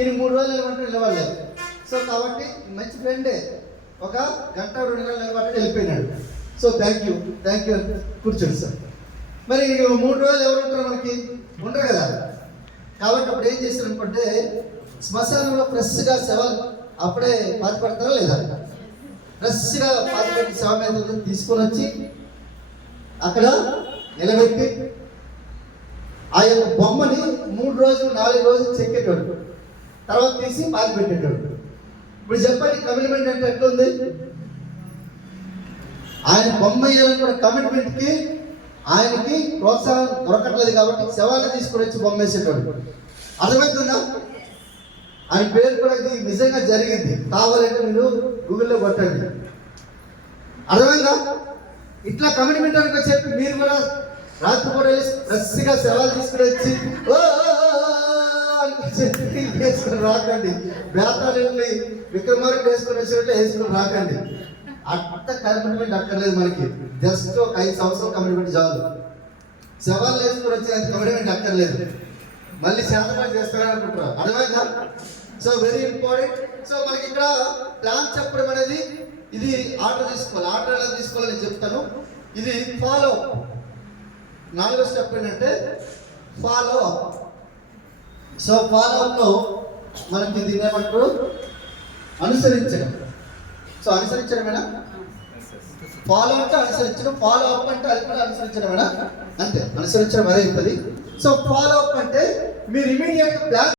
ఈయన 3 రోజులు నిలబడి నిలబడలేదు. సో కాబట్టి మంచి ఫ్రెండే, ఒక గంట 2 గంటలు నిలబడి వెళ్ళిపోయినాడు. సో థ్యాంక్ యూ కూర్చోండి సార్. మరి 3 రోజులు ఎవరు ఉంటారు మనకి? ఉండరు కదా. కాబట్టి అప్పుడు ఏం చేశారు అనుకుంటే, శ్మశానంలో ఫ్రెష్గా శవాలు అప్పుడే పాతి పెడతారా లేదా? ఫ్రెష్గా పాతి పెట్టి శవ మీద తీసుకొని వచ్చి అక్కడ నిలబెట్టి ఆ యొక్క బొమ్మని 3 రోజులు 4 రోజులు చెక్కేటోడు, తర్వాత తీసి పాతి పెట్టేటోడు. ఇప్పుడు చెప్పండి, కమిట్మెంట్ అంటే ఎట్లుంది? ఆయన బొమ్మ వేయాలనుకున్న కమిట్మెంట్కి ఆయనకి ప్రోత్సాహం దొరకట్లేదు కాబట్టి శవాన్ని తీసుకుని వచ్చి బొమ్మ వేసేటోడు. అర్థమవుతుందా? ఆయన పేరు కూడా ఇది నిజంగా జరిగింది, కావాలంటే మీరు గూగుల్లో కొట్టండి. అర్థమైందా? ఇట్లా కమిట్మెంట్ అనుకో చెప్పి మీరు కూడా రాత్రి కూడా వెళ్ళి ఫ్రెష్గా శవాలు తీసుకుని వచ్చి వేసుకుని రాకండి. బేతాళి విక్రమార్కుడు వేసుకుని వచ్చినట్టు వేసుకుని రాకండి. అంత కమిట్మెంట్ అక్కర్లేదు మనకి. జస్ట్ ఒక 5 సంవత్సరాల కమిట్మెంట్ చాలు. శవాలు వేసుకుని వచ్చే కమిట్మెంట్ అక్కర్లేదు. మళ్ళీ శాతపాటు చేస్తారని అనుకుంటున్నారు. అర్థమైందా? So very important. సో మనకి ఇక్కడ ప్లాన్ చెప్పడం అనేది ఇది ఆర్డర్ తీసుకోవాలి. ఆర్డర్ ఎలా తీసుకోవాలని నేను చెప్తాను. ఇది ఫాలో అప్. 4వ స్టెప్ ఏంటంటే ఫాలో అప్. సో ఫాలో అప్లో మనకి ఇది ఏమంటారు? అనుసరించడం. సో అనుసరించడమేనా? ఫాలో అంటే అనుసరించడం, ఫాలో అప్ అంటే అది కూడా అనుసరించడమేనా? అంతే, అనుసరించడం అదే అవుతుంది. సో ఫాలో అప్ అంటే మీరు ఇమీడియట్ ప్లాన్